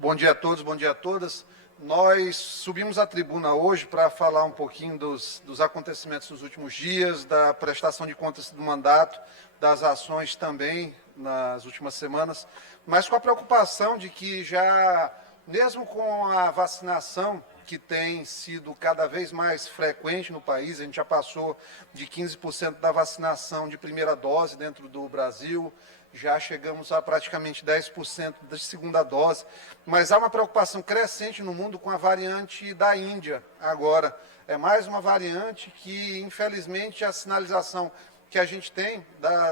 Bom dia a todos, bom dia a todas. Nós subimos à tribuna hoje para falar um pouquinho dos acontecimentos dos últimos dias, da prestação de contas do mandato, das ações também nas últimas semanas, mas com a preocupação de que já, mesmo com a vacinação que tem sido cada vez mais frequente no país, a gente já passou de 15% da vacinação de primeira dose dentro do Brasil, já chegamos a praticamente 10% da segunda dose, mas há uma preocupação crescente no mundo com a variante da Índia agora. É mais uma variante que, infelizmente, a sinalização que a gente tem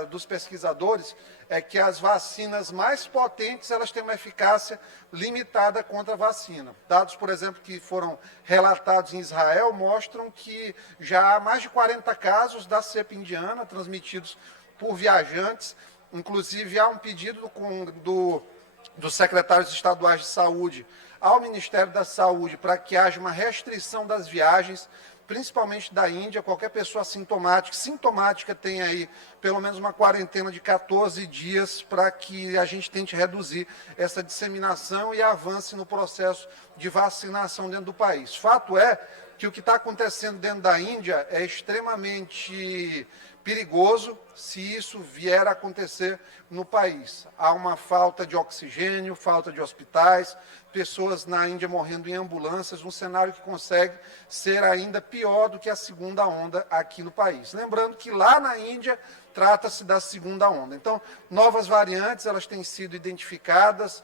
dos pesquisadores é que as vacinas mais potentes elas têm uma eficácia limitada contra a vacina. Dados, por exemplo, que foram relatados em Israel mostram que já há mais de 40 casos da cepa indiana transmitidos por viajantes. Inclusive, há um pedido dos secretários estaduais de saúde ao Ministério da Saúde para que haja uma restrição das viagens, principalmente da Índia. Qualquer pessoa sintomática tem aí pelo menos uma quarentena de 14 dias para que a gente tente reduzir essa disseminação e avance no processo de vacinação dentro do país. Fato é que o que está acontecendo dentro da Índia é extremamente perigoso se isso vier a acontecer no país. Há uma falta de oxigênio, falta de hospitais, pessoas na Índia morrendo em ambulâncias, um cenário que consegue ser ainda pior do que a segunda onda aqui no país. Lembrando que lá na Índia trata-se da segunda onda. Então, novas variantes, elas têm sido identificadas,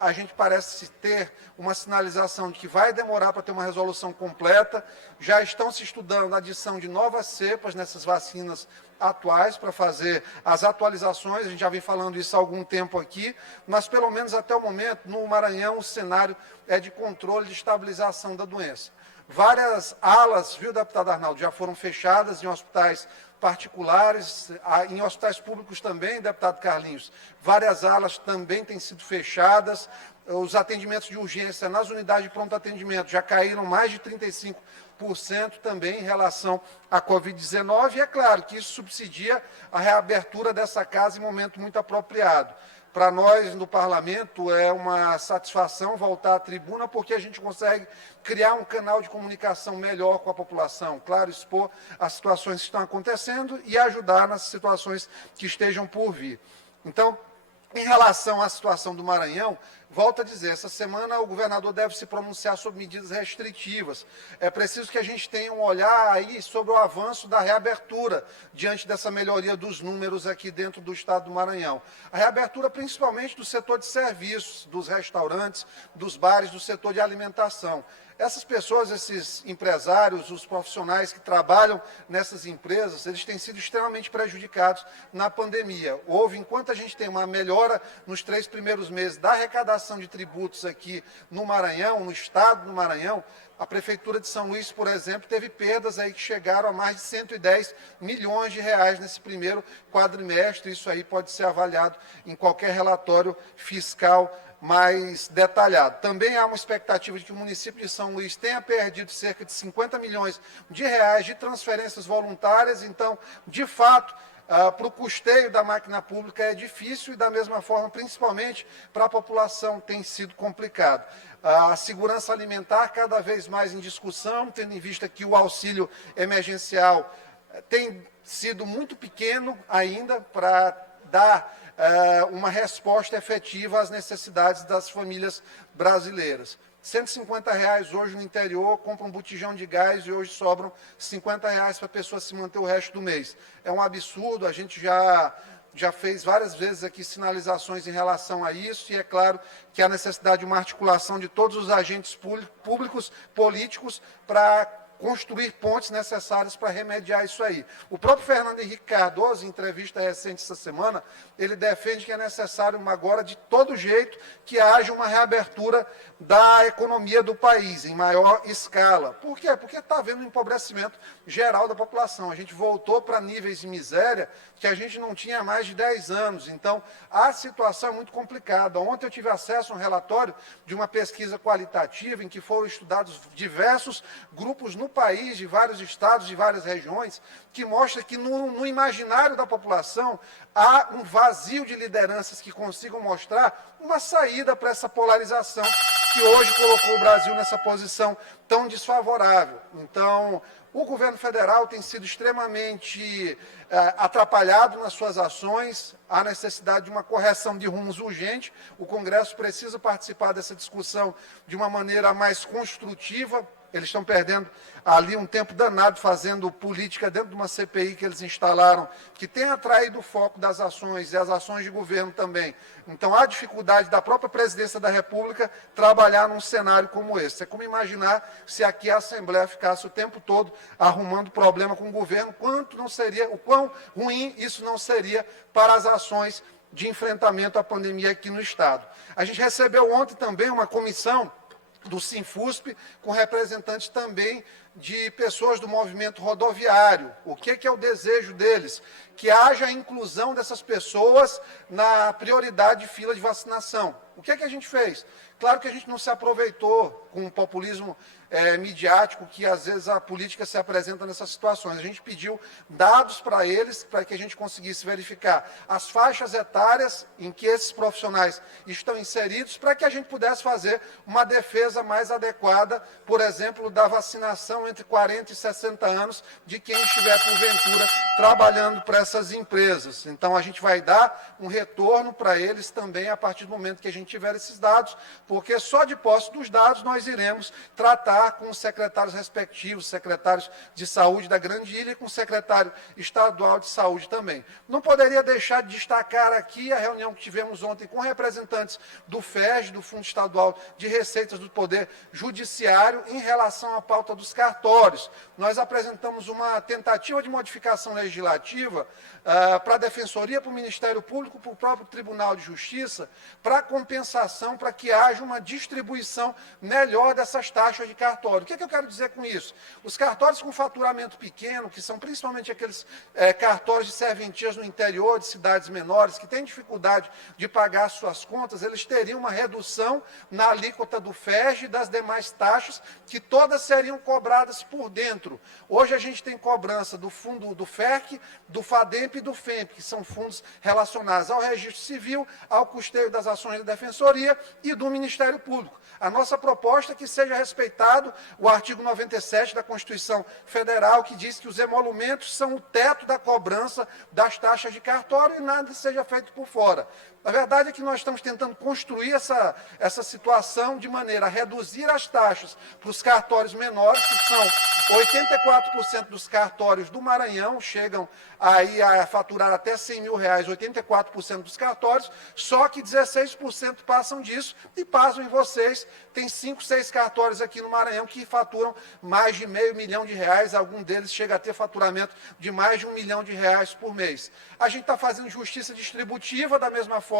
a gente parece ter uma sinalização de que vai demorar para ter uma resolução completa. Já estão se estudando a adição de novas cepas nessas vacinas atuais para fazer as atualizações. A gente já vem falando isso há algum tempo aqui, mas pelo menos até o momento, no Maranhão, o cenário é de controle de estabilização da doença. Várias alas, viu, deputado Arnaldo, já foram fechadas em hospitais particulares, em hospitais públicos também, deputado Carlinhos. Várias alas também têm sido fechadas. Os atendimentos de urgência nas unidades de pronto atendimento já caíram mais de 35% também em relação à Covid-19. E é claro que isso subsidia a reabertura dessa casa em momento muito apropriado. Para nós, no Parlamento, é uma satisfação voltar à tribuna, porque a gente consegue criar um canal de comunicação melhor com a população, claro, expor as situações que estão acontecendo e ajudar nas situações que estejam por vir. Então, em relação à situação do Maranhão, volto a dizer, essa semana o governador deve se pronunciar sobre medidas restritivas. É preciso que a gente tenha um olhar aí sobre o avanço da reabertura diante dessa melhoria dos números aqui dentro do estado do Maranhão. A reabertura principalmente do setor de serviços, dos restaurantes, dos bares, do setor de alimentação. Essas pessoas, esses empresários, os profissionais que trabalham nessas empresas, eles têm sido extremamente prejudicados na pandemia. Enquanto a gente tem uma melhora nos 3 primeiros meses da arrecadação de tributos aqui no Maranhão, no estado do Maranhão, a Prefeitura de São Luís, por exemplo, teve perdas aí que chegaram a mais de 110 milhões de reais nesse primeiro quadrimestre. Isso aí pode ser avaliado em qualquer relatório fiscal mais detalhado. Também há uma expectativa de que o município de São Luís tenha perdido cerca de 50 milhões de reais de transferências voluntárias. Então, de fato, para o custeio da máquina pública é difícil e, da mesma forma, principalmente para a população, tem sido complicado. A segurança alimentar cada vez mais em discussão, tendo em vista que o auxílio emergencial tem sido muito pequeno ainda para dar uma resposta efetiva às necessidades das famílias brasileiras. R$ 150 hoje no interior, compra um botijão de gás e hoje sobram R$ 50 para a pessoa se manter o resto do mês. É um absurdo, a gente já fez várias vezes aqui sinalizações em relação a isso, e é claro que há necessidade de uma articulação de todos os agentes públicos, políticos, para construir pontes necessárias para remediar isso aí. O próprio Fernando Henrique Cardoso, em entrevista recente essa semana, ele defende que é necessário agora, de todo jeito, que haja uma reabertura da economia do país, em maior escala. Por quê? Porque está havendo um empobrecimento geral da população. A gente voltou para níveis de miséria que a gente não tinha há mais de 10 anos. Então, a situação é muito complicada. Ontem eu tive acesso a um relatório de uma pesquisa qualitativa em que foram estudados diversos grupos no do país, de vários estados, de várias regiões, que mostra que no imaginário da população há um vazio de lideranças que consigam mostrar uma saída para essa polarização que hoje colocou o Brasil nessa posição tão desfavorável. Então, o governo federal tem sido extremamente atrapalhado nas suas ações, há necessidade de uma correção de rumos urgente, o Congresso precisa participar dessa discussão de uma maneira mais construtiva. Eles estão perdendo ali um tempo danado fazendo política dentro de uma CPI que eles instalaram, que tem atraído o foco das ações e as ações de governo também. Então, há dificuldade da própria presidência da República trabalhar num cenário como esse. É como imaginar se aqui a Assembleia ficasse o tempo todo arrumando problema com o governo, o quão ruim isso não seria para as ações de enfrentamento à pandemia aqui no Estado. A gente recebeu ontem também uma comissão do Sinfusp, com representantes também de pessoas do movimento rodoviário. O que é o desejo deles? Que haja a inclusão dessas pessoas na prioridade de fila de vacinação. O que a gente fez? Claro que a gente não se aproveitou com o populismo midiático que às vezes a política se apresenta nessas situações. A gente pediu dados para eles, para que a gente conseguisse verificar as faixas etárias em que esses profissionais estão inseridos, para que a gente pudesse fazer uma defesa mais adequada, por exemplo, da vacinação entre 40 e 60 anos de quem estiver, porventura, trabalhando para essas empresas. Então, a gente vai dar um retorno para eles também a partir do momento que a gente tiver esses dados, porque só de posse dos dados nós iremos tratar com os secretários respectivos, secretários de saúde da Grande Ilha e com o secretário estadual de saúde também. Não poderia deixar de destacar aqui a reunião que tivemos ontem com representantes do FERJ, do Fundo Estadual de Receitas do Poder Judiciário, em relação à pauta dos cartórios. Nós apresentamos uma tentativa de modificação legislativa para a Defensoria, para o Ministério Público, para o próprio Tribunal de Justiça, para compensação, para que haja uma distribuição melhor dessas taxas de cartório. O que eu quero dizer com isso? Os cartórios com faturamento pequeno, que são principalmente aqueles cartórios de serventias no interior de cidades menores, que têm dificuldade de pagar suas contas, eles teriam uma redução na alíquota do FERJ e das demais taxas, que todas seriam cobradas por dentro. Hoje a gente tem cobrança do fundo do FERC, do FADEMP e do FEMP, que são fundos relacionados ao registro civil, ao custeio das ações da Defensoria e do Ministério Público. A nossa proposta é que seja respeitado o artigo 97 da Constituição Federal, que diz que os emolumentos são o teto da cobrança das taxas de cartório e nada seja feito por fora. A verdade é que nós estamos tentando construir essa situação de maneira a reduzir as taxas para os cartórios menores, que são 84% dos cartórios do Maranhão, chegam aí a faturar até R$100 mil, 84% dos cartórios, só que 16% passam disso, e pasmem em vocês, tem 5, 6 cartórios aqui no Maranhão que faturam mais de R$500 mil, algum deles chega a ter faturamento de mais de R$1 milhão por mês. A gente está fazendo justiça distributiva da mesma forma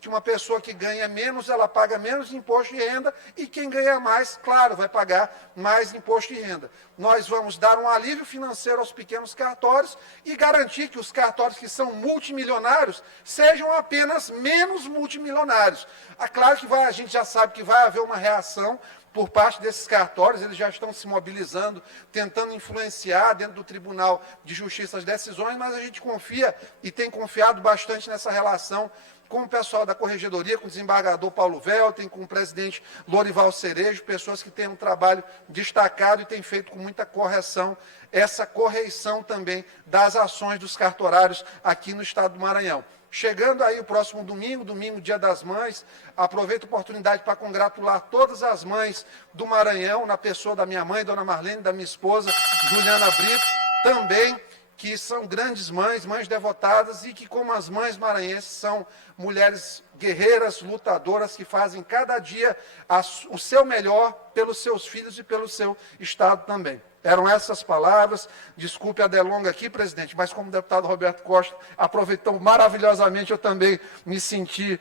que uma pessoa que ganha menos, ela paga menos imposto de renda, e quem ganha mais, claro, vai pagar mais imposto de renda. Nós vamos dar um alívio financeiro aos pequenos cartórios e garantir que os cartórios que são multimilionários sejam apenas menos multimilionários. É claro que a gente já sabe que vai haver uma reação por parte desses cartórios, eles já estão se mobilizando, tentando influenciar dentro do Tribunal de Justiça as decisões, mas a gente confia e tem confiado bastante nessa relação com o pessoal da Corregedoria, com o desembargador Paulo Velten, com o presidente Lorival Cerejo, pessoas que têm um trabalho destacado e têm feito com muita correção essa correição também das ações dos cartorários aqui no estado do Maranhão. Chegando aí o próximo domingo, Dia das Mães, aproveito a oportunidade para congratular todas as mães do Maranhão, na pessoa da minha mãe, Dona Marlene, da minha esposa, Juliana Brito, também, que são grandes mães, mães devotadas, e que, como as mães maranhenses, são mulheres guerreiras, lutadoras, que fazem cada dia o seu melhor pelos seus filhos e pelo seu estado também. Eram essas palavras. Desculpe a delonga aqui, presidente, mas como o deputado Roberto Costa aproveitou maravilhosamente, eu também me senti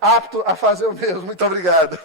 apto a fazer o mesmo. Muito obrigado.